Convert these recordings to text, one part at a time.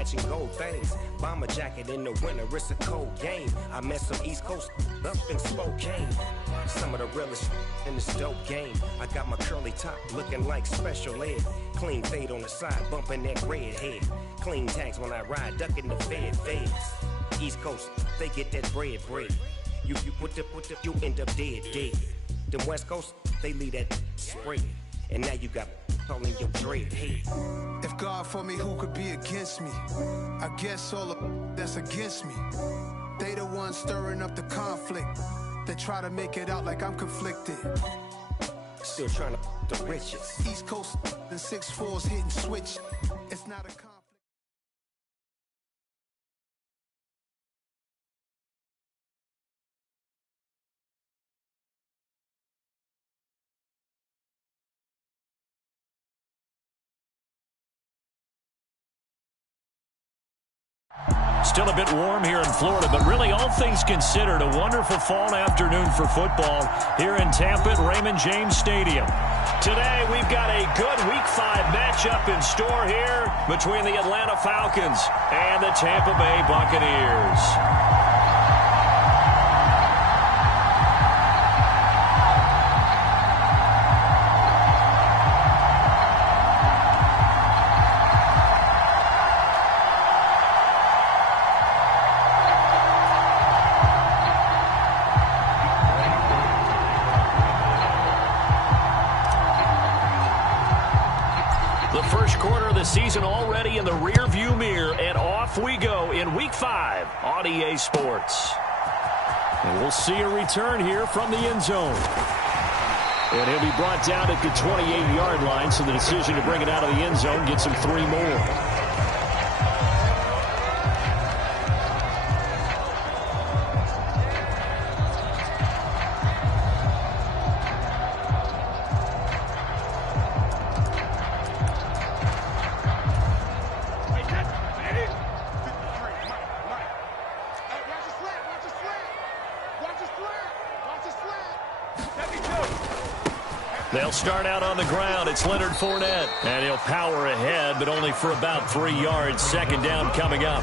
matching gold things. Bomber jacket in the winter, it's a cold game. I met some East Coast up in Spokane. Some of the realest in this dope game. I got my curly top looking like special ed. Clean fade on the side, bumping that red head. Clean tags when I ride, ducking the feds. East Coast, they get that bread. You put the, you end up dead. Them West Coast, they leave that spread. And now you got all in your dread head. If God for me, who could be against me? I guess all of that's against me. They the ones stirring up the conflict. They try to make it out like I'm conflicted. Still trying to the riches. East Coast and 6'4s hitting switch. It's not a conflict. Still a bit warm here in Florida, but really all things considered, a wonderful fall afternoon for football here in Tampa at Raymond James Stadium. Today we've got a good Week 5 matchup in store here between the Atlanta Falcons and the Tampa Bay Buccaneers. Season already in the rear-view mirror, and off we go in Week 5 on EA Sports. And we'll see a return here from the end zone. And he'll be brought down at the 28-yard line, so the decision to bring it out of the end zone gets him 3 more. They'll start out on the ground. It's Leonard Fournette. And he'll power ahead, but only for about 3 yards. Second down coming up.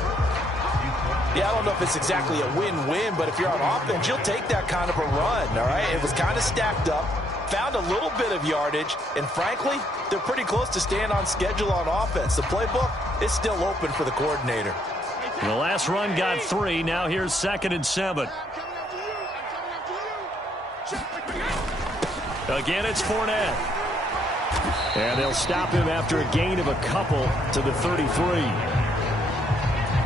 Yeah, I don't know if it's exactly a win-win, but if you're on offense, you'll take that kind of a run, all right? It was kind of stacked up, found a little bit of yardage, and frankly, they're pretty close to staying on schedule on offense. The playbook is still open for the coordinator. The last run got 3. Now here's 2nd and 7. Again, it's Fournette. And they'll stop him after a gain of a couple to the 33.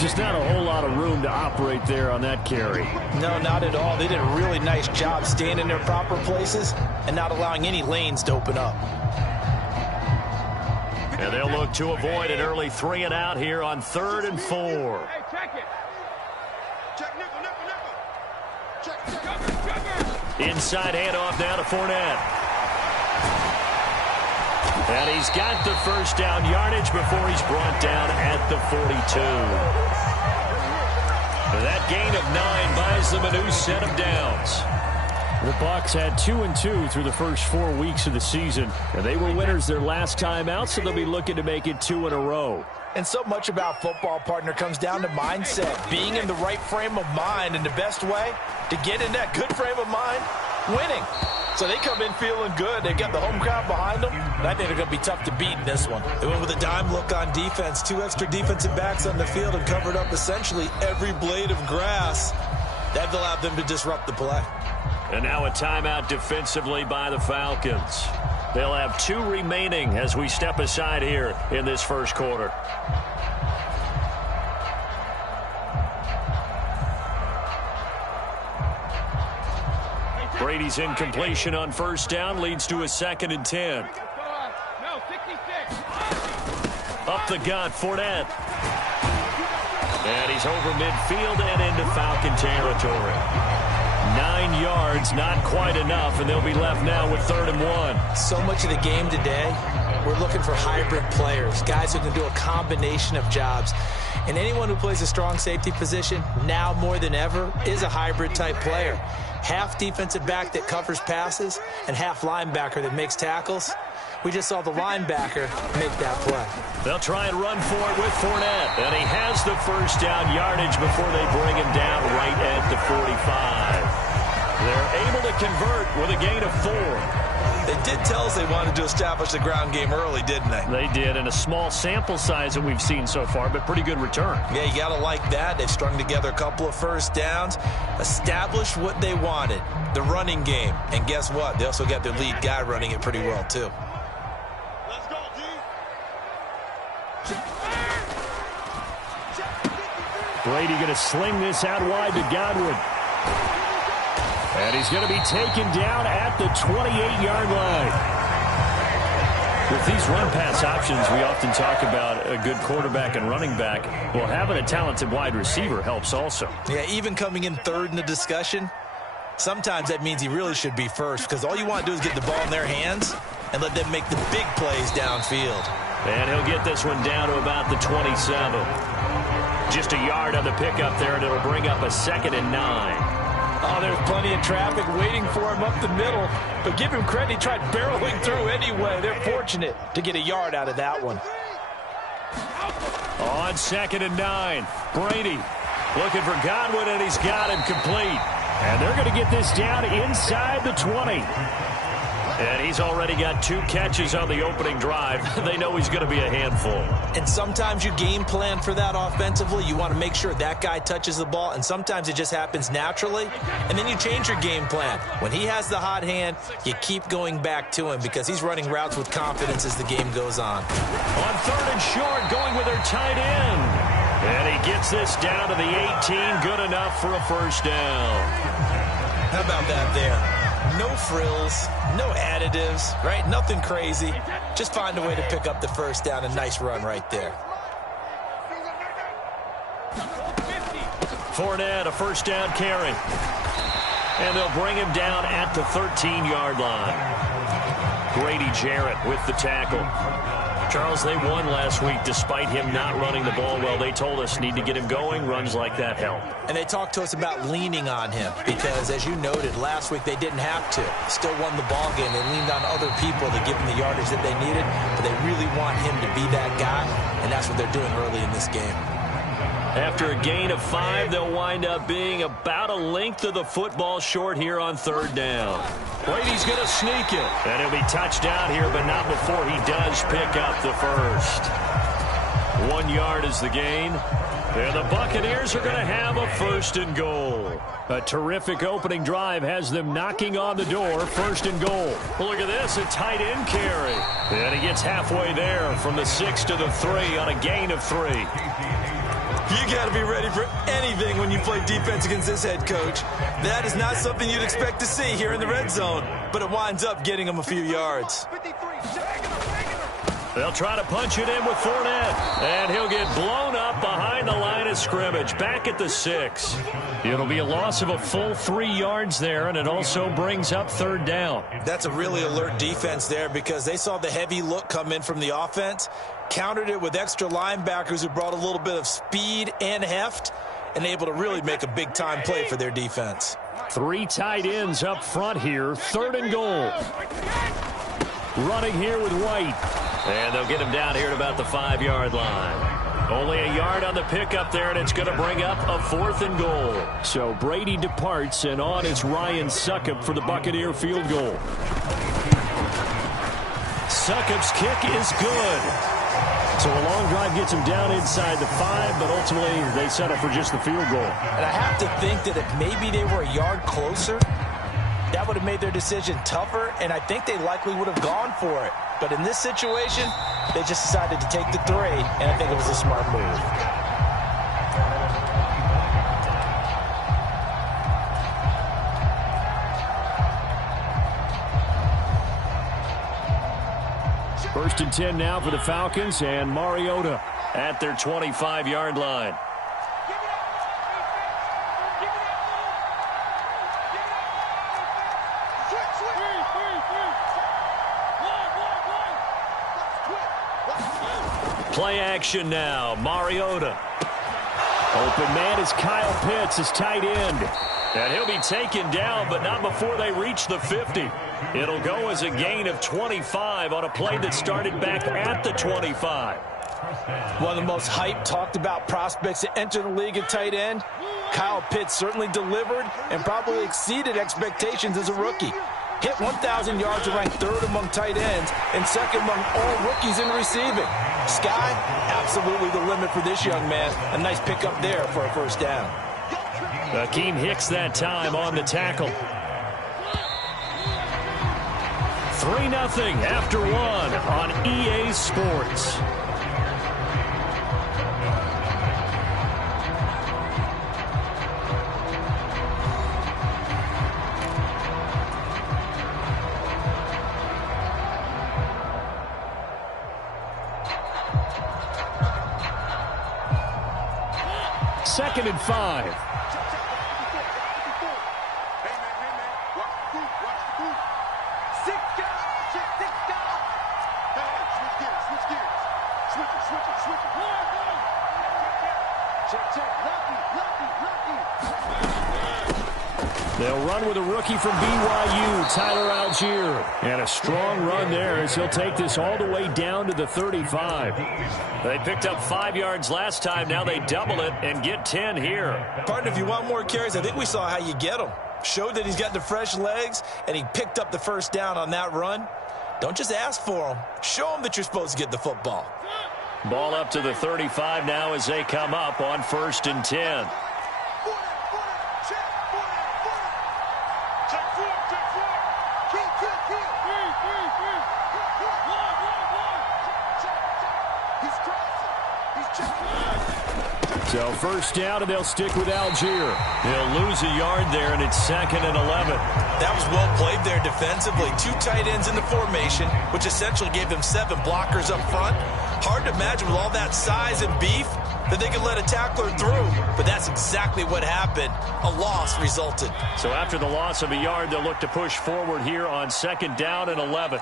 Just not a whole lot of room to operate there on that carry. No, not at all. They did a really nice job staying in their proper places and not allowing any lanes to open up. And they'll look to avoid an early 3 and out here on 3rd and 4. Hey, check it. Check nickel. Check. Inside handoff now to Fournette. And he's got the first down yardage before he's brought down at the 42. That gain of 9 buys them a new set of downs. The Bucs had 2-2 through the first 4 weeks of the season, and they were winners their last time out, so they'll be looking to make it 2 in a row. And so much about football, partner, comes down to mindset, being in the right frame of mind, and the best way to get in that good frame of mind, winning. So they come in feeling good. They've got the home crowd behind them, and I think they're going to be tough to beat in this one. They went with a dime look on defense, 2 extra defensive backs on the field and covered up essentially every blade of grass. That allowed them to disrupt the play. And now a timeout defensively by the Falcons. They'll have 2 remaining as we step aside here in this first quarter. Brady's incompletion on first down leads to a 2nd and 10. Up the gut, Fournette. And he's over midfield and into Falcon territory. 9 yards, not quite enough, and they'll be left now with 3rd and 1. So much of the game today, we're looking for hybrid players, guys who can do a combination of jobs. And anyone who plays a strong safety position, now more than ever, is a hybrid-type player. Half defensive back that covers passes and half linebacker that makes tackles. We just saw the linebacker make that play. They'll try and run for it with Fournette, and he has gets the first down yardage before they bring him down right at the 45. They're able to convert with a gain of 4. They did tell us they wanted to establish the ground game early, didn't they? They did, in a small sample size that we've seen so far, but pretty good return. Yeah, you got to like that. They've strung together a couple of first downs, established what they wanted, the running game. And guess what? They also got their lead guy running it pretty well, too. Let's go, D. Brady going to sling this out wide to Godwin. And he's going to be taken down at the 28-yard line. With these run-pass options, we often talk about a good quarterback and running back. Well, having a talented wide receiver helps also. Yeah, even coming in third in the discussion, sometimes that means he really should be first, because all you want to do is get the ball in their hands and let them make the big plays downfield. And he'll get this one down to about the 27. Just a yard on the pickup there, and it'll bring up a 2nd and 9. Oh, there's plenty of traffic waiting for him up the middle. But give him credit, he tried barreling through anyway. They're fortunate to get a yard out of that one. On 2nd and 9, Brady looking for Godwin, and he's got him complete. And they're going to get this down inside the 20. And he's already got 2 catches on the opening drive. They know he's going to be a handful. And sometimes you game plan for that offensively. You want to make sure that guy touches the ball, and sometimes it just happens naturally. And then you change your game plan. When he has the hot hand, you keep going back to him because he's running routes with confidence as the game goes on. On 3rd and short, going with their tight end. And he gets this down to the 18. Good enough for a first down. How about that there? No frills, no additives, right? Nothing crazy. Just find a way to pick up the first down. A nice run right there. Fournette, a first down carry. And they'll bring him down at the 13-yard line. Grady Jarrett with the tackle. Charles, they won last week despite him not running the ball well. They told us need to get him going. Runs like that help. And they talked to us about leaning on him because, as you noted, last week they didn't have to. Still won the ball game. They leaned on other people to give him the yardage that they needed, but they really want him to be that guy, and that's what they're doing early in this game. After a gain of 5, they'll wind up being about a length of the football short here on 3rd down. Brady's going to sneak it. And he'll be touched down here, but not before he does pick up the first. 1 yard is the gain. And the Buccaneers are going to have a 1st and goal. A terrific opening drive has them knocking on the door. 1st and goal. Look at this, a tight end carry. And he gets halfway there from the 6 to the 3 on a gain of 3. You got to be ready for anything when you play defense against this head coach. That is not something you'd expect to see here in the red zone, but it winds up getting him a few yards. They'll try to punch it in with Fournette, and he'll get blown up behind the line of scrimmage, back at the 6. It'll be a loss of a full 3 yards there, and it also brings up 3rd down. That's a really alert defense there because they saw the heavy look come in from the offense, countered it with extra linebackers who brought a little bit of speed and heft, and able to really make a big-time play for their defense. 3 tight ends up front here, 3rd and goal. Running here with White. And they'll get him down here at about the 5-yard line. Only a yard on the pickup there, and it's going to bring up a 4th and goal. So Brady departs, and on is Ryan Succop for the Buccaneer field goal. Succop's kick is good. So a long drive gets him down inside the 5, but ultimately they settle for just the field goal. And I have to think that if maybe they were a yard closer, that would have made their decision tougher, and I think they likely would have gone for it. But in this situation, they just decided to take the 3, and I think it was a smart move. First and 10 now for the Falcons, and Mariota at their 25-yard line. Play action now. Mariota. Open man is Kyle Pitts, his tight end. And he'll be taken down, but not before they reach the 50. It'll go as a gain of 25 on a play that started back at the 25. One of the most hyped, talked about prospects to enter the league at tight end. Kyle Pitts certainly delivered and probably exceeded expectations as a rookie. Hit 1,000 yards and ranked third among tight ends and second among all rookies in receiving. Sky, absolutely the limit for this young man. A nice pickup there for a first down. Akeem Hicks that time on the tackle. 3-0 after 1 on EA Sports. Second and 5. They'll run with a rookie from BYU, Tyler Algier. And a strong run there as he'll take this all the way down to the 35. They picked up 5 yards last time. Now they double it and get 10 here. Partner, if you want more carries, I think we saw how you get them. Showed that he's got the fresh legs, and he picked up the first down on that run. Don't just ask for them. Show them that you're supposed to get the football. Ball up to the 35 now as they come up on 1st and 10. So first down, and they'll stick with Algier. They'll lose a yard there, and it's 2nd and 11. That was well played there defensively. 2 tight ends in the formation, which essentially gave them 7 blockers up front. Hard to imagine with all that size and beef that they could let a tackler through. But that's exactly what happened. A loss resulted. So after the loss of a yard, they'll look to push forward here on 2nd down and 11.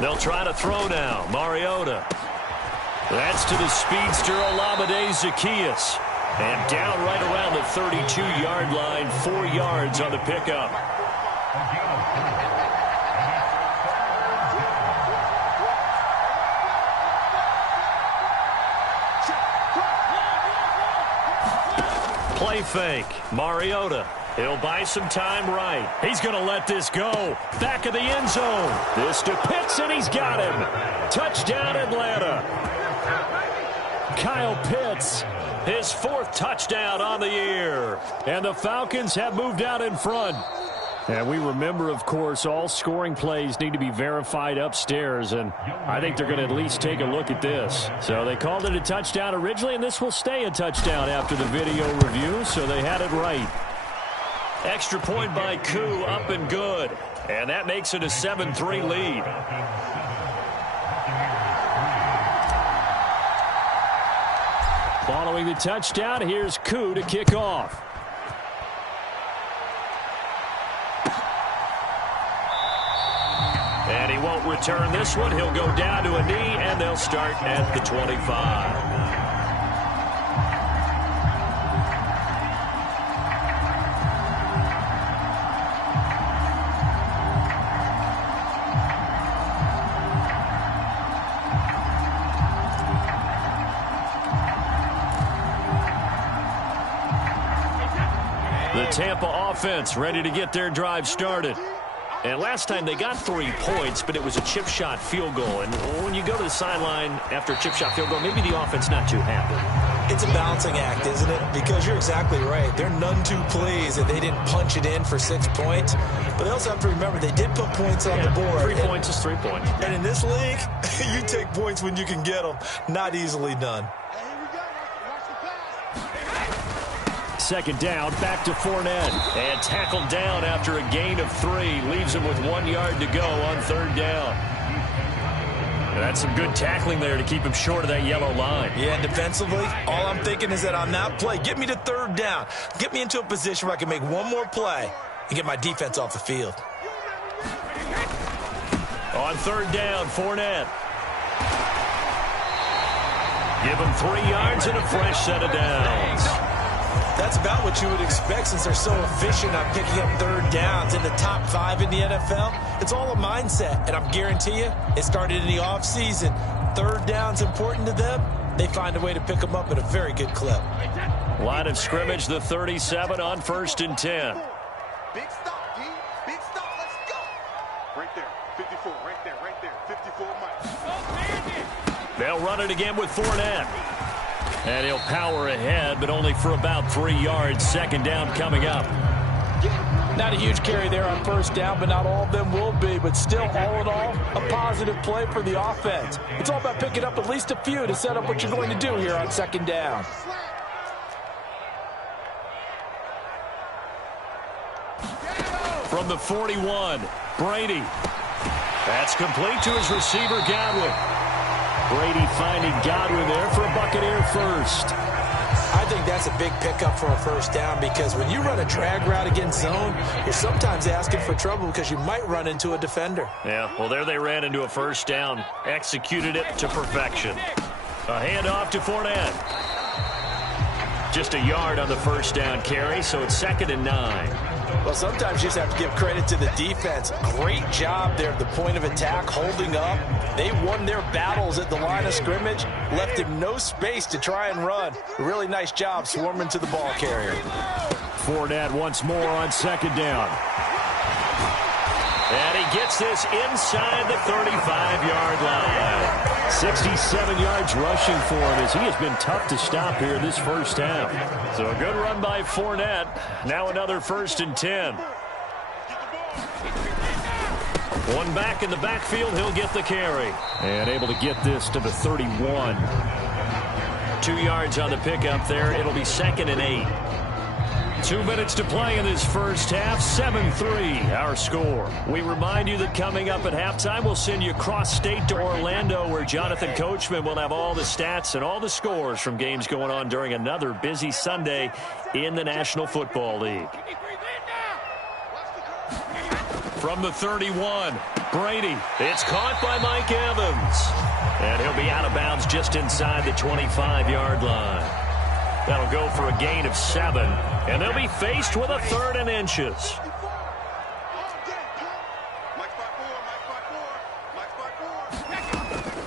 They'll try to throw now. Mariota. That's to the speedster Olamide Zaccheaus. And down right around the 32-yard line. 4 yards on the pickup. Play fake. Mariota. He'll buy some time right. He's going to let this go. Back of the end zone. This to Pitts, and he's got him. Touchdown, Atlanta. Kyle Pitts, his 4th touchdown on the year. And the Falcons have moved out in front. And we remember, of course, all scoring plays need to be verified upstairs, and I think they're going to at least take a look at this. So they called it a touchdown originally, and this will stay a touchdown after the video review, so they had it right. Extra point by Koo, up and good. And that makes it a 7-3 lead. Following the touchdown, here's Koo to kick off. And he won't return this one. He'll go down to a knee, and they'll start at the 25. The Tampa offense ready to get their drive started. And last time they got 3 points, but it was a chip shot field goal. And when you go to the sideline after a chip shot field goal, maybe the offense not too happy. It's a balancing act, isn't it? Because you're exactly right. They're none too pleased that they didn't punch it in for 6 points. But they also have to remember they did put points on the board. 3 points is 3 points. And in this league, you take points when you can get them. Not easily done. 2nd down, back to Fournette. And tackled down after a gain of 3. Leaves him with 1 yard to go on 3rd down. And that's some good tackling there to keep him short of that yellow line. Yeah, and defensively, all I'm thinking is that on that play, get me to 3rd down. Get me into a position where I can make one more play and get my defense off the field. On 3rd down, Fournette. Give him 3 yards and a fresh set of downs. That's about what you would expect since they're so efficient on picking up third downs in the top 5 in the NFL. It's all a mindset, and I'm guarantee you it started in the offseason. Third down's important to them. They find a way to pick them up at a very good clip. Line of scrimmage, the 37 on 1st and 10. Big stop, D. Big stop. Let's go. Right there. 54. Right there. 54 Mike. They'll run it again with Fournette. And he'll power ahead, but only for about 3 yards. Second down coming up. Not a huge carry there on first down, but not all of them will be. But still, all in all, a positive play for the offense. It's all about picking up at least a few to set up what you're going to do here on second down. From the 41, Brady. That's complete to his receiver, Godwin. Brady finding Godwin there for a Buccaneer first. I think that's a big pickup for a first down because when you run a drag route against zone, you're sometimes asking for trouble because you might run into a defender. Yeah, well, there they ran into a first down. Executed it to perfection. A handoff to Fournette. Just a yard on the first down carry, so it's 2nd and 9. Well, sometimes you just have to give credit to the defense. Great job there at the point of attack, holding up. They won their battles at the line of scrimmage, left him no space to try and run. A really nice job swarming to the ball carrier. Fournette once more on 2nd down. And he gets this inside the 35-yard line. 67 yards rushing for him as he has been tough to stop here this first half. So a good run by Fournette. Now another 1st and 10. One back in the backfield, he'll get the carry. And able to get this to the 31. 2 yards on the pickup there. It'll be 2nd and 8. 2 minutes to play in this first half. 7-3 our score. We remind you that coming up at halftime, we'll send you cross-state to Orlando, where Jonathan Coachman will have all the stats and all the scores from games going on during another busy Sunday in the National Football League. From the 31, Brady. It's caught by Mike Evans. And he'll be out of bounds just inside the 25-yard line. That'll go for a gain of 7. And they'll be faced with a 3rd and inches.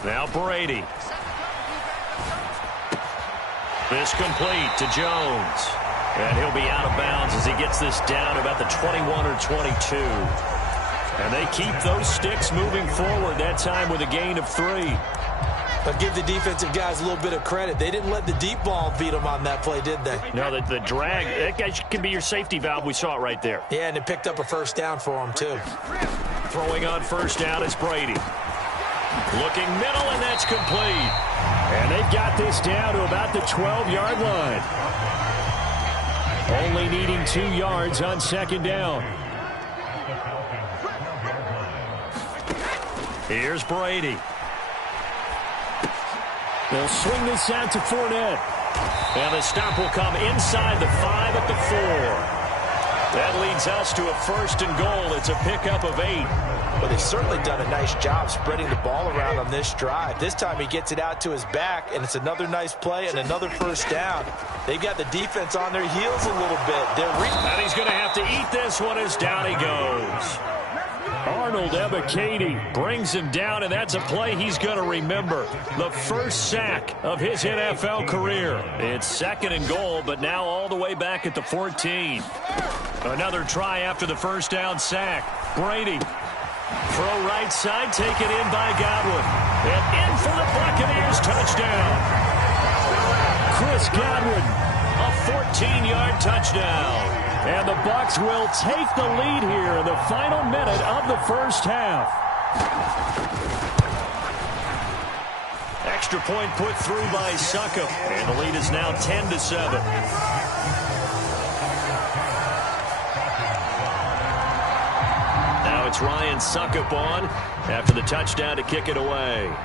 Now Brady. This complete to Jones. And he'll be out of bounds as he gets this down about the 21 or 22. And they keep those sticks moving forward, that time with a gain of 3. But give the defensive guys a little bit of credit. They didn't let the deep ball beat them on that play, did they? No, the drag, that can be your safety valve. We saw it right there. Yeah, and it picked up a first down for them, too. Throwing on first down is Brady. Looking middle, and that's complete. And they've got this down to about the 12-yard line. Only needing 2 yards on 2nd down. Here's Brady. They'll swing this out to Fournette. And the stop will come inside the 5 at the 4. That leads us to a 1st and goal. It's a pickup of 8. Well, they've certainly done a nice job spreading the ball around on this drive. This time he gets it out to his back, and it's another nice play and another first down. They've got the defense on their heels a little bit. And he's going to have to eat this one as down he goes. Arnold Ebiketie brings him down, and that's a play he's going to remember. The first sack of his NFL career. It's 2nd and goal, but now all the way back at the 14. Another try after the first down sack. Brady. Throw right side, taken in by Godwin. And in for the Buccaneers touchdown. Chris Godwin, a 14-yard touchdown. And the Bucs will take the lead here in the final minute of the first half. Extra point put through by Succop. And the lead is now 10-7. Now it's Ryan Succop on after the touchdown to kick it away.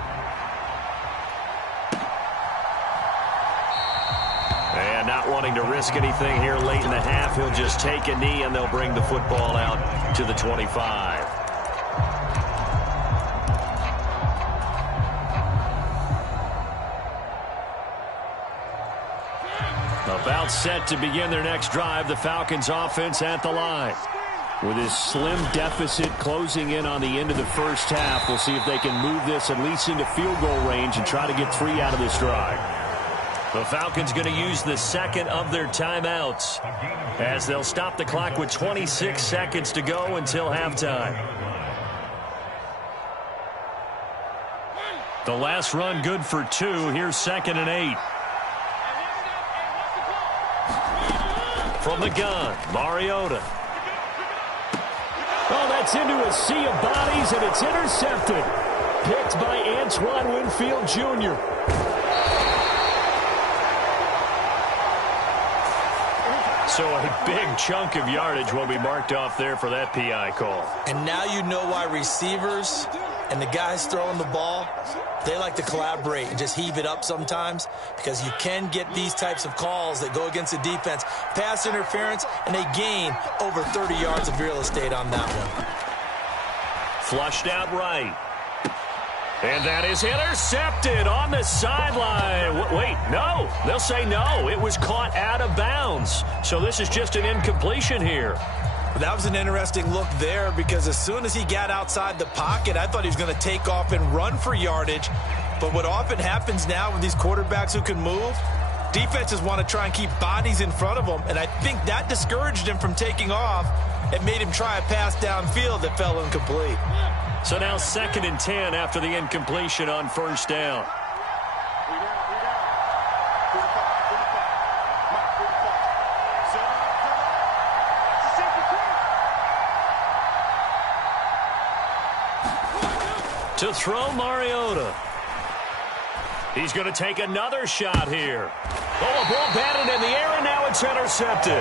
And not wanting to risk anything here late in the half, he'll just take a knee and they'll bring the football out to the 25. About About set to begin their next drive, the Falcons offense at the line. With this slim deficit closing in on the end of the first half, we'll see if they can move this at least into field goal range and try to get 3 out of this drive. The Falcons going to use the second of their timeouts as they'll stop the clock with 26 seconds to go until halftime. The last run good for 2. Here's 2nd and 8. From the gun, Mariota. Oh, that's into a sea of bodies, and it's intercepted. Picked by Antoine Winfield Jr. So a big chunk of yardage will be marked off there for that PI call. And now you know why receivers and the guys throwing the ball, they like to collaborate and just heave it up sometimes, because you can get these types of calls that go against the defense. Pass interference, and they gain over 30 yards of real estate on that one. Flushed out right. And that is intercepted on the sideline. Wait, no. They'll say no. It was caught out of bounds. So this is just an incompletion here. That was an interesting look there, because as soon as he got outside the pocket, I thought he was going to take off and run for yardage. But what often happens now with these quarterbacks who can move, defenses want to try and keep bodies in front of them, and I think that discouraged him from taking off and made him try a pass downfield that fell incomplete. So now 2nd and 10 after the incompletion on first down. To throw, Mariota. He's going to take another shot here. Oh, a ball batted in the air, and now it's intercepted.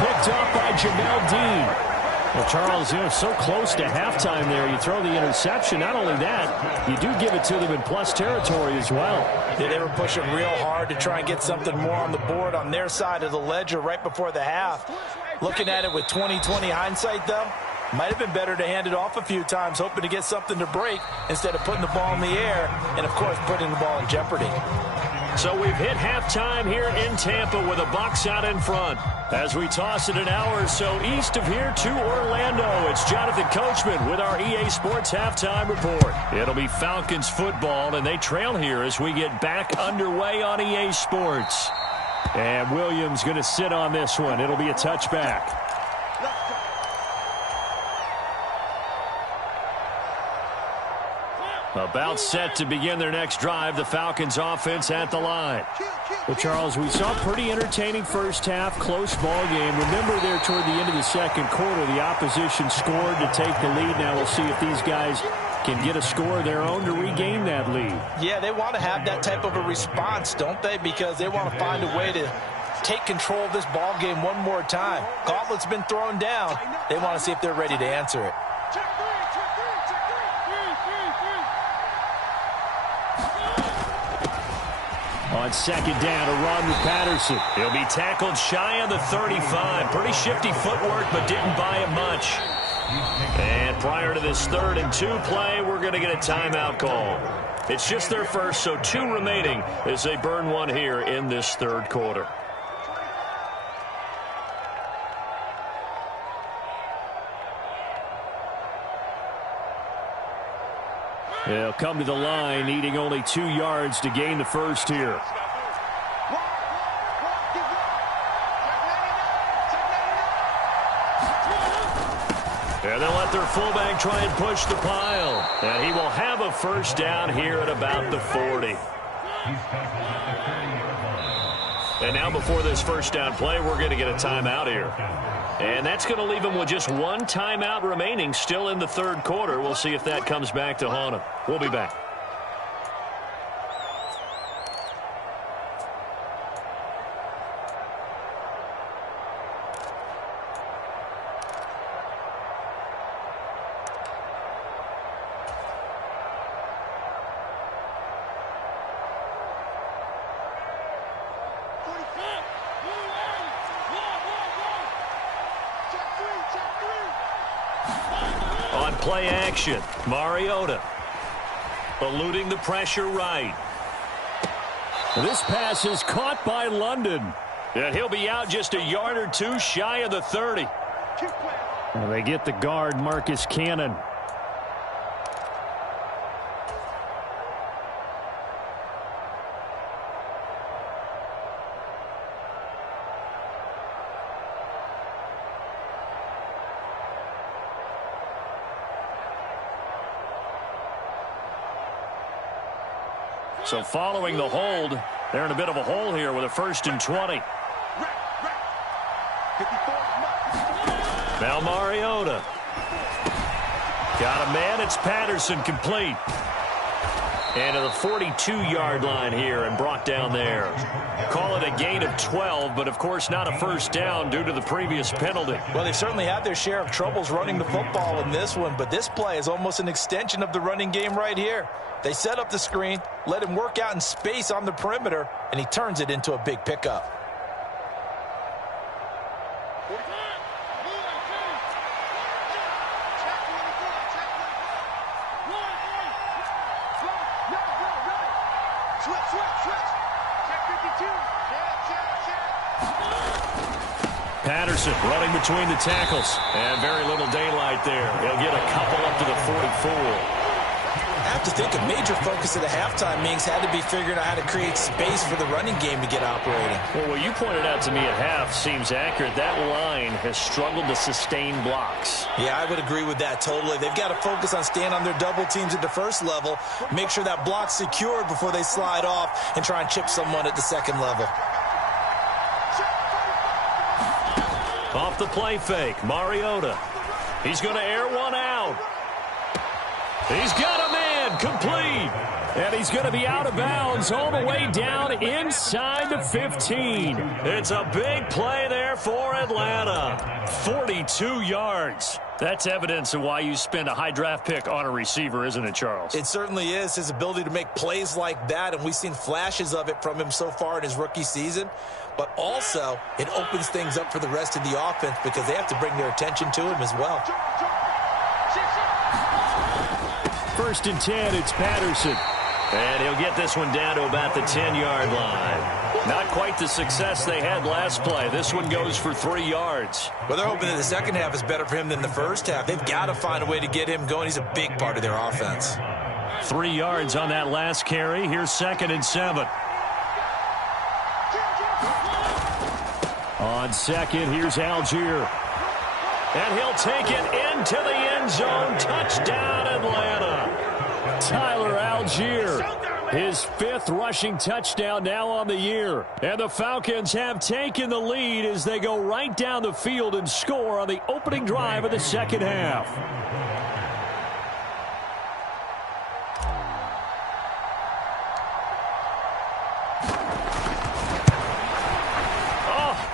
Picked off by Jamel Dean. Well, Charles, so close to halftime there. You throw the interception. Not only that, you do give it to them in plus territory as well. Yeah, they were pushing real hard to try and get something more on the board on their side of the ledger right before the half. Looking at it with 20/20 hindsight, though, might have been better to hand it off a few times, hoping to get something to break instead of putting the ball in the air and, of course, putting the ball in jeopardy. So we've hit halftime here in Tampa with the Bucs out in front. As we toss it an hour or so east of here to Orlando, it's Jonathan Coachman with our EA Sports Halftime Report. It'll be Falcons football, and they trail here as we get back underway on EA Sports. And Williams going to sit on this one. It'll be a touchback. About set to begin their next drive, the Falcons offense at the line. Well, Charles, we saw a pretty entertaining first half, close ball game. Remember there toward the end of the second quarter, the opposition scored to take the lead. Now we'll see if these guys can get a score of their own to regain that lead. Yeah, they want to have that type of a response, don't they? Because they want to find a way to take control of this ball game one more time. Gauntlet's been thrown down. They want to see if they're ready to answer it. On second down, a run with Patterson. He'll be tackled shy of the 35. Pretty shifty footwork, but didn't buy him much. And prior to this 3rd and 2 play, we're going to get a timeout call. It's just their first, so 2 remaining as they burn one here in this 3rd quarter. They'll come to the line, needing only 2 yards to gain the first here. And they'll let their fullback try and push the pile. And he will have a first down here at about the 40. And now before this first down play, we're going to get a timeout here. And that's going to leave him with just 1 timeout remaining still in the 3rd quarter. We'll see if that comes back to haunt him. We'll be back. On play action, Mariota eluding the pressure right. This pass is caught by London. And he'll be out just a yard or two shy of the 30. Well, they get the guard, Marcus Cannon. So following the hold, they're in a bit of a hole here with a 1st and 20. Now Mariota. Got a man. It's Patterson, complete. And to the 42-yard line here and brought down there. Call it a gain of 12, but of course not a first down due to the previous penalty. Well, they certainly had their share of troubles running the football in this one, but this play is almost an extension of the running game right here. They set up the screen, let him work out in space on the perimeter, and he turns it into a big pickup. Patterson running between the tackles. And very little daylight there. He'll get a couple up to the 44. I have to think a major focus of the halftime meetings had to be figuring out how to create space for the running game to get operating. Well, what you pointed out to me at half seems accurate. That line has struggled to sustain blocks. Yeah, I would agree with that totally. They've got to focus on staying on their double teams at the first level, make sure that block's secured before they slide off and try and chip someone at the second level. Off the play fake, Mariota. He's going to air one out. He's got a man, complete. And he's going to be out of bounds all the way down inside the 15. It's a big play there for Atlanta. 42 yards. That's evidence of why you spend a high draft pick on a receiver, isn't it, Charles? It certainly is. His ability to make plays like that, and we've seen flashes of it from him so far in his rookie season. But also, it opens things up for the rest of the offense because they have to bring their attention to him as well. 1st and 10, it's Patterson. And he'll get this one down to about the 10-yard line. Not quite the success they had last play. This one goes for 3 yards. Well, they're hoping that the second half is better for him than the first half. They've got to find a way to get him going. He's a big part of their offense. 3 yards on that last carry. Here's 2nd and 7. On second, here's Algier. And he'll take it into the end zone. Touchdown, Atlanta. Tyler Algier, his 5th rushing touchdown now on the year. And the Falcons have taken the lead as they go right down the field and score on the opening drive of the second half.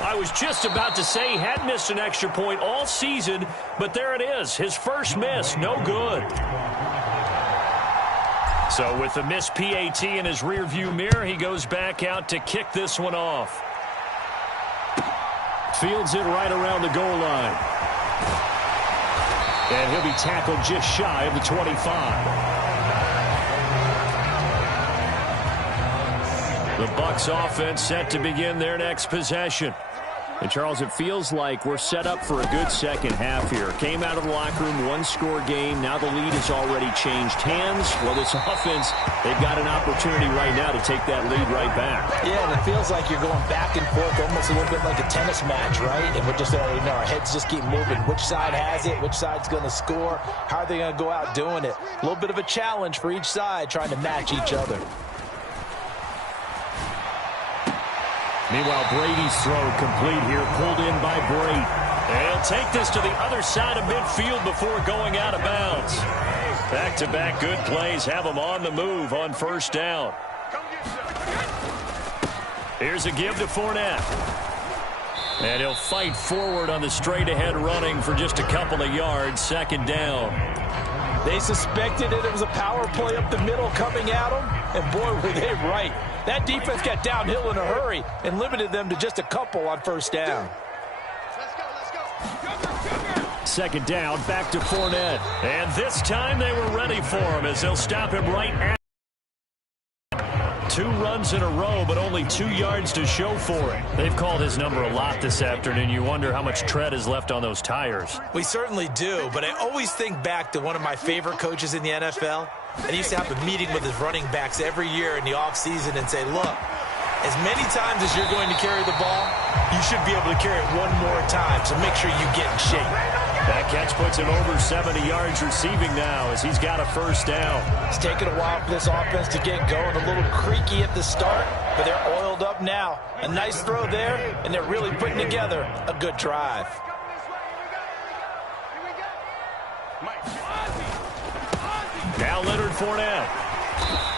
I was just about to say he had missed an extra point all season, but there it is. His first miss, no good. So with the missed PAT in his rearview mirror, he goes back out to kick this one off. Fields it right around the goal line. And he'll be tackled just shy of the 25. The Bucs offense set to begin their next possession. And, Charles, it feels like we're set up for a good second half here. Came out of the locker room, 1-score game. Now the lead has already changed hands. Well, this offense, they've got an opportunity right now to take that lead right back. Yeah, and it feels like you're going back and forth, almost a little bit like a tennis match, right? And we're just, our heads just keep moving. Which side has it? Which side's going to score? How are they going to go out doing it? A little bit of a challenge for each side, trying to match each other. Meanwhile, Brady's throw complete here, pulled in by Brady. And he'll take this to the other side of midfield before going out of bounds. Back-to-back good plays have him on the move on first down. Here's a give to Fournette. And he'll fight forward on the straight-ahead running for just a couple of yards, 2nd down. They suspected it was a power play up the middle coming at them, and boy, were they right. That defense got downhill in a hurry and limited them to just a couple on first down. Let's go. 2nd down, back to Fournette. And this time they were ready for him as they'll stop him right at. 2 runs in a row, but only 2 yards to show for it. They've called his number a lot this afternoon. You wonder how much tread is left on those tires. We certainly do, but I always think back to one of my favorite coaches in the NFL. And he used to have a meeting with his running backs every year in the offseason and say, look, as many times as you're going to carry the ball, you should be able to carry it one more time, so make sure you get in shape. That catch puts him over 70 yards receiving now as he's got a first down. It's taken a while for this offense to get going. A little creaky at the start, but they're oiled up now. A nice throw there, and they're really putting together a good drive. Now Leonard Fournette.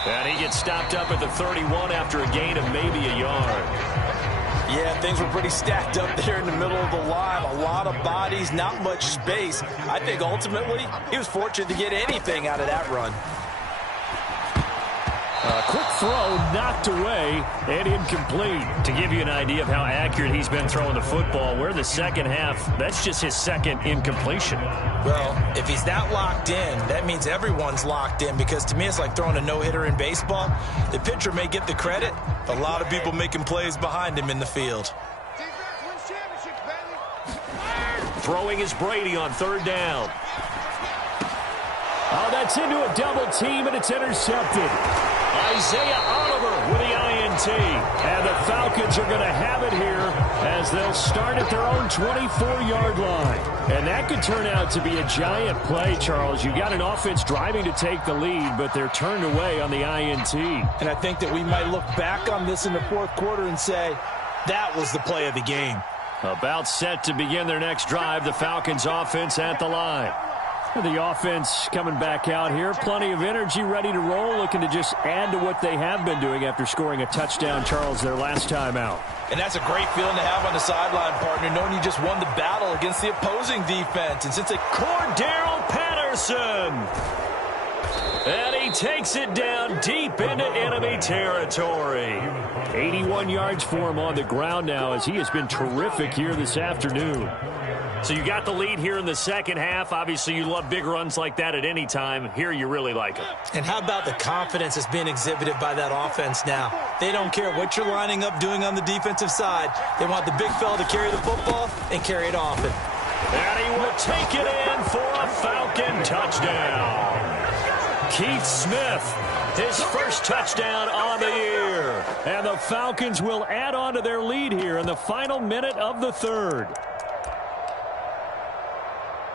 And he gets stopped up at the 31 after a gain of maybe a yard. Yeah, things were pretty stacked up there in the middle of the line. A lot of bodies, not much space. I think ultimately he was fortunate to get anything out of that run. A quick throw knocked away and incomplete. To give you an idea of how accurate he's been throwing the football, we're in the second half. That's just his second incompletion. Well, if he's that locked in, that means everyone's locked in, because to me it's like throwing a no-hitter in baseball. The pitcher may get the credit, a lot of people making plays behind him in the field. Throwing is Brady on 3rd down. Oh, that's into a double team, and it's intercepted. Isaiah Oliver with the INT. And the Falcons are going to have it here as they'll start at their own 24-yard line. And that could turn out to be a giant play, Charles. You got an offense driving to take the lead, but they're turned away on the INT. And I think that we might look back on this in the 4th quarter and say, that was the play of the game. About set to begin their next drive, the Falcons offense at the line. The offense coming back out here. Plenty of energy, ready to roll, looking to just add to what they have been doing after scoring a touchdown, Charles, their last time out. And that's a great feeling to have on the sideline, partner, knowing you just won the battle against the opposing defense. And since they... Cordero Patterson! And he takes it down deep into enemy territory. 81 yards for him on the ground now as he has been terrific here this afternoon. So you got the lead here in the second half. Obviously, you love big runs like that at any time. Here, you really like it. And how about the confidence that's being exhibited by that offense now? They don't care what you're lining up doing on the defensive side. They want the big fella to carry the football and carry it often. And he will take it in for a Falcon touchdown. Keith Smith, his first touchdown on the year. And the Falcons will add on to their lead here in the final minute of the 3rd.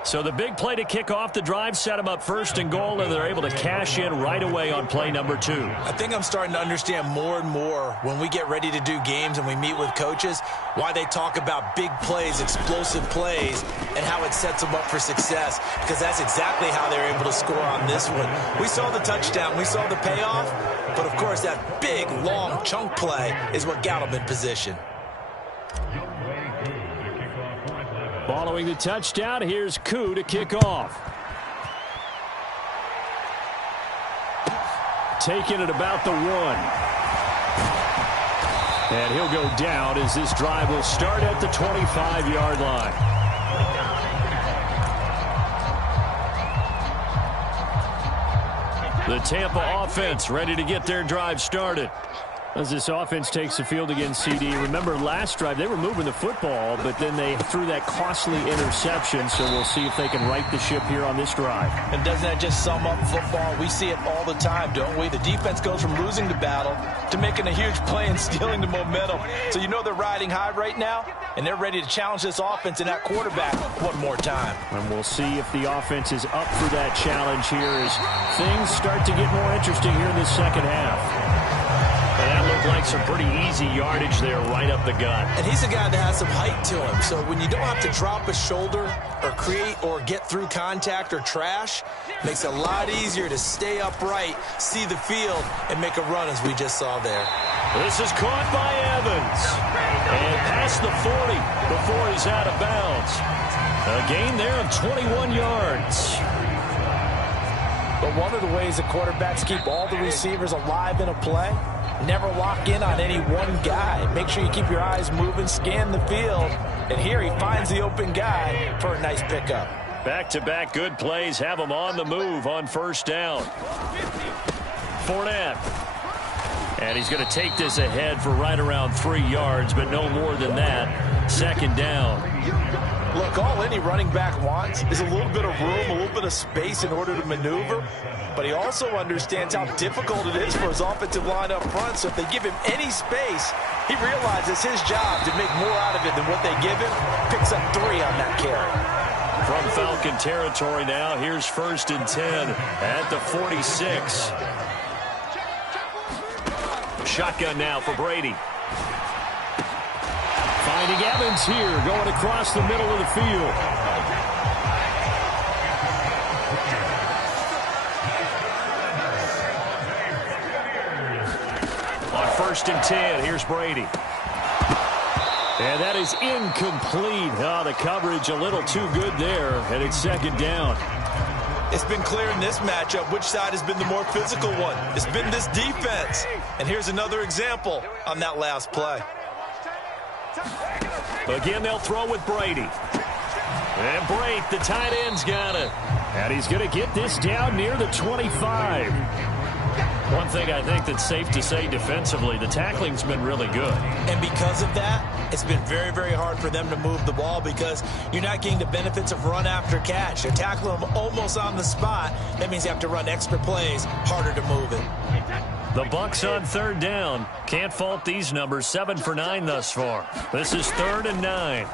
So the big play to kick off the drive set them up 1st and goal, and they're able to cash in right away on play number 2. I think I'm starting to understand more and more when we get ready to do games and we meet with coaches why they talk about big plays, explosive plays, and how it sets them up for success, because that's exactly how they're able to score on this one. We saw the touchdown. We saw the payoff. But, of course, that big, long chunk play is what got them in position. Following the touchdown, here's Koo to kick off. Taking it about the 1. And he'll go down as this drive will start at the 25-yard line. The Tampa offense ready to get their drive started. As this offense takes the field against CD. Remember last drive, they were moving the football, but then they threw that costly interception, so we'll see if they can right the ship here on this drive. And doesn't that just sum up football? We see it all the time, don't we? The defense goes from losing the battle to making a huge play and stealing the momentum. So you know they're riding high right now, and they're ready to challenge this offense and that quarterback one more time. And we'll see if the offense is up for that challenge here as things start to get more interesting here in the second half. And that looked like some pretty easy yardage there right up the gut. And he's a guy that has some height to him. So when you don't have to drop a shoulder or create or get through contact or trash, it makes it a lot easier to stay upright, see the field, and make a run as we just saw there. This is caught by Evans. And past the 40 before he's out of bounds. A gain there of 21 yards. But one of the ways that quarterbacks keep all the receivers alive in a play, never lock in on any one guy. Make sure you keep your eyes moving, scan the field. And here he finds the open guy for a nice pickup. Back-to-back good plays have him on the move on 1st down. Fournette. And he's going to take this ahead for right around 3 yards, but no more than that. Second down. Look, all any running back wants is a little bit of room, a little bit of space in order to maneuver. But he also understands how difficult it is for his offensive line up front. So if they give him any space, he realizes his job to make more out of it than what they give him. Picks up 3 on that carry. From Falcon territory now, here's 1st and 10 at the 46. Shotgun now for Brady. Finding Evans here, going across the middle of the field. On 1st and 10, here's Brady. And that is incomplete. Oh, the coverage a little too good there, and it's 2nd down. It's been clear in this matchup which side has been the more physical one. It's been this defense. And here's another example on that last play. Again, they'll throw with Brady. And Brate, the tight end's got it. And he's going to get this down near the 25. One thing I think that's safe to say defensively, the tackling's been really good. And because of that, it's been very, very hard for them to move the ball because you're not getting the benefits of run after catch. You're tackling them almost on the spot. That means you have to run extra plays, harder to move it. The Bucs on 3rd down. Can't fault these numbers. 7 for 9 thus far. This is 3rd and 9.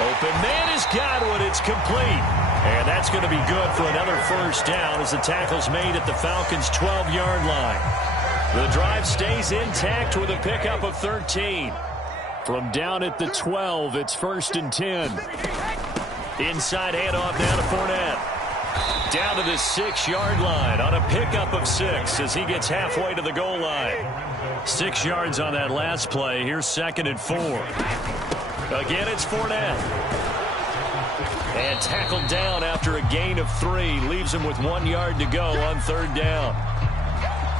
Open man is Godwin. It's complete. And that's going to be good for another 1st down as the tackle's made at the Falcons' 12-yard line. The drive stays intact with a pickup of 13. From down at the 12, it's 1st and 10. Inside handoff now to Fournette. Down to the 6-yard line on a pickup of 6 as he gets halfway to the goal line. 6 yards on that last play. Here's 2nd and 4. Again, it's Fournette. And tackled down after a gain of 3. Leaves him with 1 yard to go on 3rd down.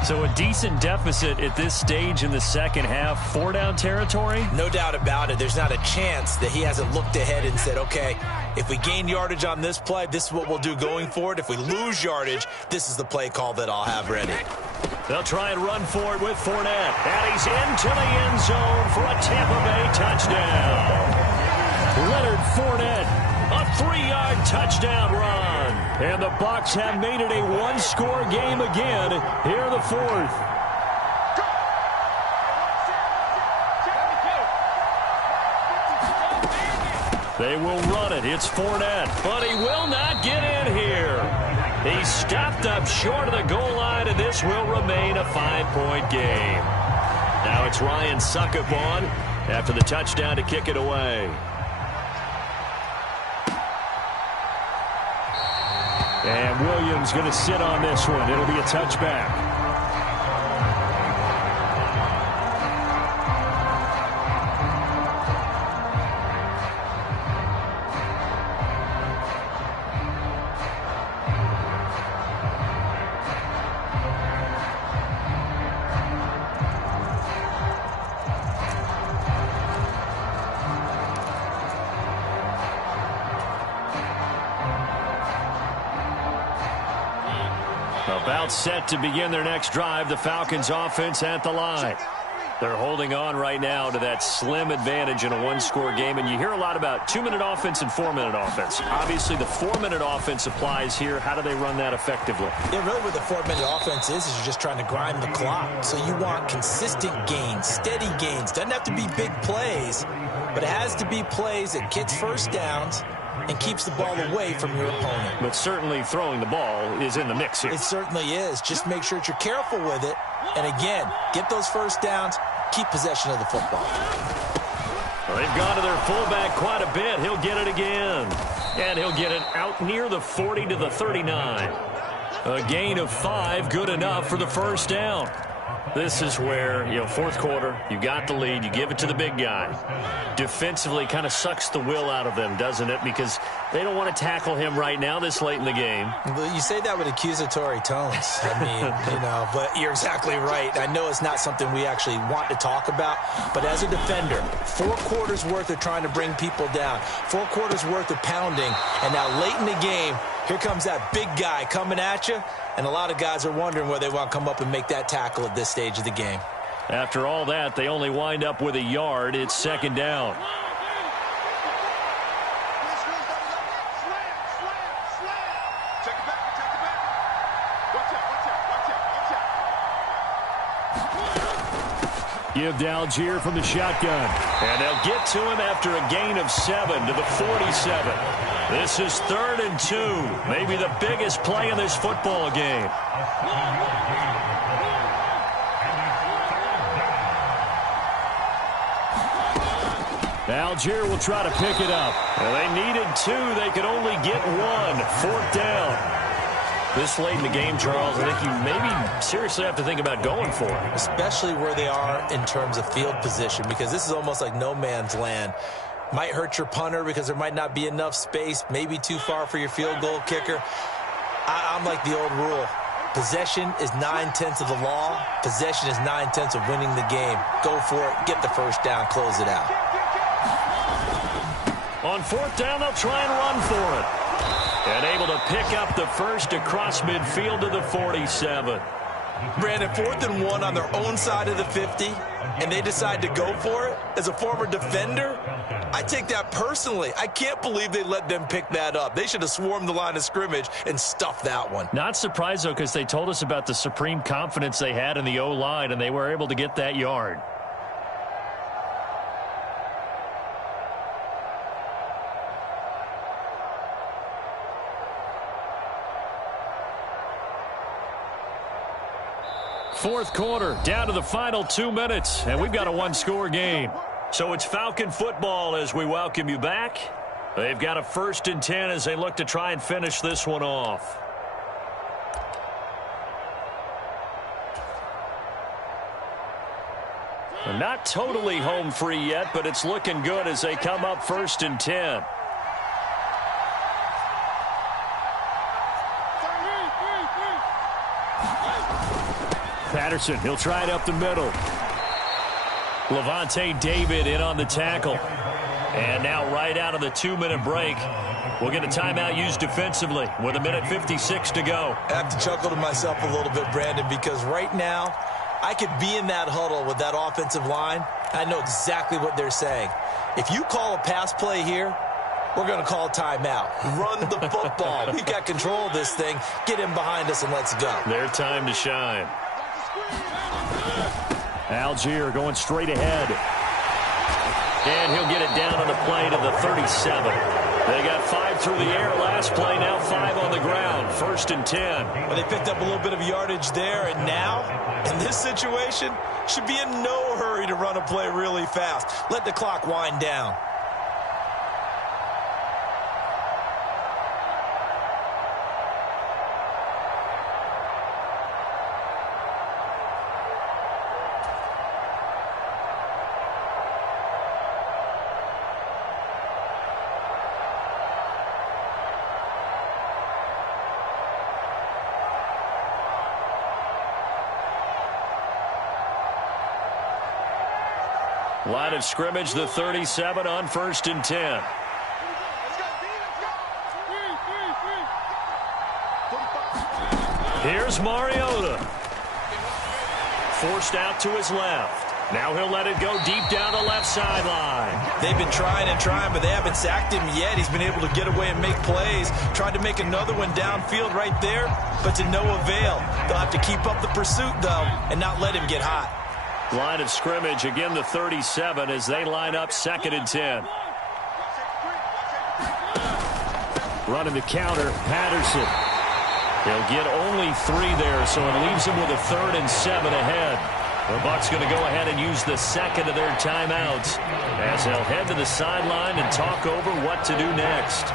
So a decent deficit at this stage in the second half. 4-down territory? No doubt about it. There's not a chance that he hasn't looked ahead and said, okay, if we gain yardage on this play, this is what we'll do going forward. If we lose yardage, this is the play call that I'll have ready. They'll try and run for it with Fournette. And he's into the end zone for a Tampa Bay touchdown. Leonard Fournette. A 3-yard touchdown run. And the Bucs have made it a 1-score game again here in the 4th. They will run it. It's Fournette. But he will not get in here. He stopped up short of the goal line, and this will remain a 5-point game. Now it's Ryan Suckup on after the touchdown to kick it away. And Williams going to sit on this one. It'll be a touchback. About set to begin their next drive, the Falcons offense at the line. They're holding on right now to that slim advantage in a 1-score game, and you hear a lot about 2-minute offense and 4-minute offense. Obviously, the 4-minute offense applies here. How do they run that effectively? Yeah, really what the 4-minute offense is you're just trying to grind the clock. So you want consistent gains, steady gains. Doesn't have to be big plays, but it has to be plays that gets 1st downs and keeps the ball away from your opponent. But certainly throwing the ball is in the mix here. It certainly is. Just make sure that you're careful with it. And again, get those 1st downs, keep possession of the football. Well, they've gone to their fullback quite a bit. He'll get it again. And he'll get it out near the 40 to the 39. A gain of 5, good enough for the 1st down. This is where, 4th quarter, you got the lead, you give it to the big guy. Defensively kind of sucks the will out of them, doesn't it? Because they don't want to tackle him right now this late in the game. Well, you say that with accusatory tones. I mean, but you're exactly right. I know it's not something we actually want to talk about, but as a defender, 4 quarters worth of trying to bring people down, 4 quarters worth of pounding, and now late in the game, Here comes that big guy coming at you, and a lot of guys are wondering where they want to come up and make that tackle at this stage of the game. After all that, they only wind up with a yard. It's second down. Give to Algier from the shotgun. And they'll get to him after a gain of 7 to the 47. This is 3rd and 2. Maybe the biggest play in this football game. Algier will try to pick it up. Well, they needed 2. They could only get 1. 4th down. This late in the game, Charles, I think you maybe seriously have to think about going for it. Especially where they are in terms of field position, because this is almost like no man's land. Might hurt your punter because there might not be enough space, maybe too far for your field goal kicker. I'm like the old rule. Possession is 9/10 of the law. Possession is 9/10 of winning the game. Go for it, get the first down, close it out. On 4th down, they'll try and run for it. And able to pick up the first across midfield to the 47. Brandon, 4th and 1 on their own side of the 50, and they decide to go for it. As a former defender, I take that personally. I can't believe they let them pick that up. They should have swarmed the line of scrimmage and stuffed that one. Not surprised, though, because they told us about the supreme confidence they had in the O-line, and they were able to get that yard. Fourth quarter, down to the final 2 minutes, and we've got a one-score game. So it's Falcon football as we welcome you back. They've got a 1st and 10 as they look to try and finish this one off. They're not totally home free yet, but it's looking good as they come up 1st and 10. Patterson, he'll try it up the middle. Levante David in on the tackle. And now right out of the 2-minute break, we'll get a timeout used defensively with 1:56 to go. I have to chuckle to myself a little bit, Brandon, because right now I could be in that huddle with that offensive line. I know exactly what they're saying. If you call a pass play here, we're going to call a timeout. Run the football. We've got control of this thing. Get him behind us and let's go. Their time to shine. Algier going straight ahead. And he'll get it down on the play to the 37. They got 5 through the air last play, now 5 on the ground. 1st and 10. Well, they picked up a little bit of yardage there, and now, in this situation, should be in no hurry to run a play really fast. Let the clock wind down. Line of scrimmage, the 37 on 1st and 10. Here's Mariota. Forced out to his left. Now he'll let it go deep down the left sideline. They've been trying and trying, but they haven't sacked him yet. He's been able to get away and make plays. Tried to make another one downfield right there, but to no avail. They'll have to keep up the pursuit, though, and not let him get hot. Line of scrimmage, again the 37 as they line up 2nd and 10. Running the counter, Patterson. He'll get only 3 there, so it leaves him with a 3rd and 7 ahead. The Bucs going to go ahead and use the second of their timeouts as they'll head to the sideline and talk over what to do next.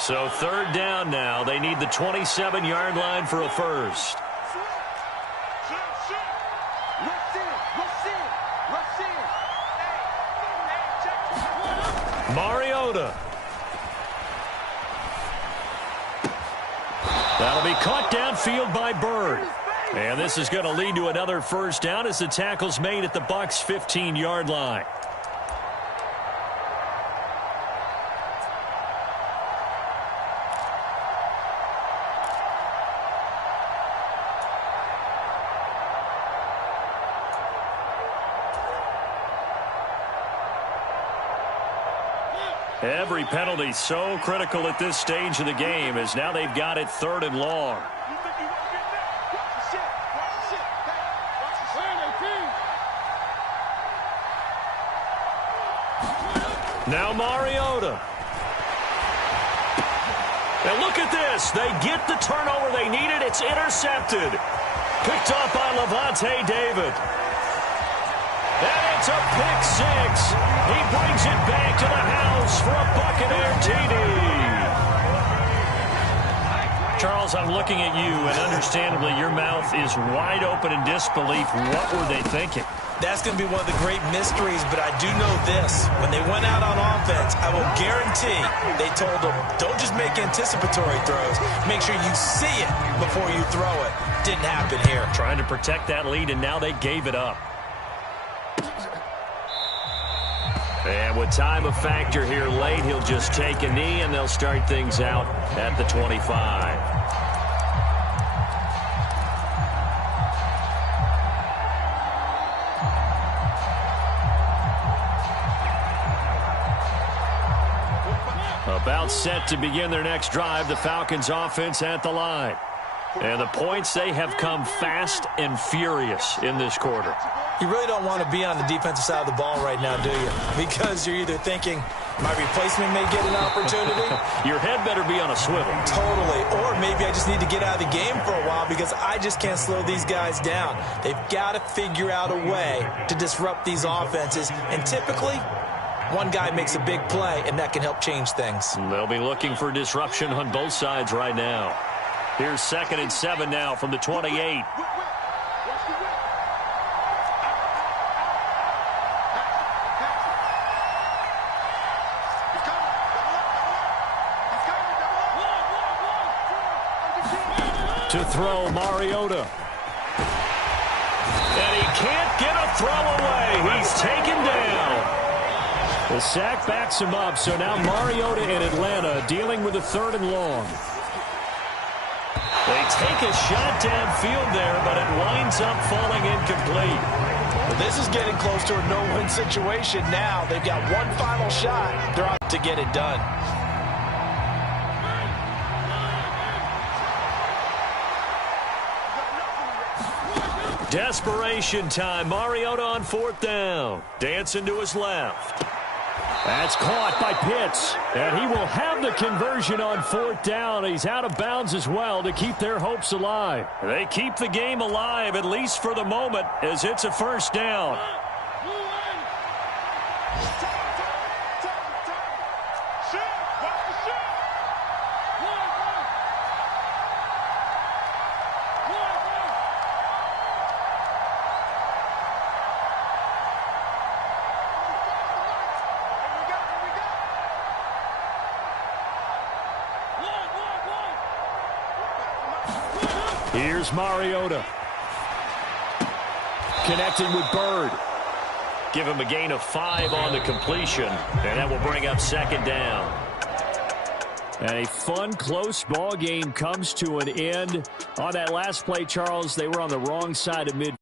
So 3rd down now. They need the 27-yard line for a first. Mariota. That'll be caught downfield by Bird. And this is going to lead to another first down as the tackle's made at the Bucs' 15-yard line. Every penalty so critical at this stage of the game as now they've got it 3rd and long. Now Mariota. And look at this. They get the turnover they needed. It's intercepted. Picked up by Levante David. And it's a pick six. He brings it back to the house for a Buccaneer TD. Charles, I'm looking at you, and understandably your mouth is wide open in disbelief. What were they thinking? That's going to be one of the great mysteries, but I do know this. When they went out on offense, I will guarantee they told them, don't just make anticipatory throws. Make sure you see it before you throw it. Didn't happen here. Trying to protect that lead, and now they gave it up. And with time a factor here late, he'll just take a knee, and they'll start things out at the 25. About set to begin their next drive, the Falcons offense at the line. And the points, they have come fast and furious in this quarter. You really don't want to be on the defensive side of the ball right now, do you? Because you're either thinking, my replacement may get an opportunity. Your head better be on a swivel. Totally. Or maybe I just need to get out of the game for a while because I just can't slow these guys down. They've got to figure out a way to disrupt these offenses. And typically, one guy makes a big play, and that can help change things. They'll be looking for disruption on both sides right now. Here's 2nd and 7 now from the 28. To throw, Mariota. And he can't get a throw away. He's taken down. The sack backs him up, so now Mariota in Atlanta dealing with a 3rd and long. They take a shot downfield there, but it winds up falling incomplete. Well, this is getting close to a no-win situation now. They've got one final shot. They're out to get it done. Desperation time. Mariota on 4th down. Dancing to his left. That's caught by Pitts. And he will have the conversion on 4th down. He's out of bounds as well to keep their hopes alive. They keep the game alive, at least for the moment, as it's a 1st down. Here's Mariota. Connecting with Bird. Give him a gain of 5 on the completion, and that will bring up 2nd down. And a fun, close ball game comes to an end. On that last play, Charles, they were on the wrong side of midfield.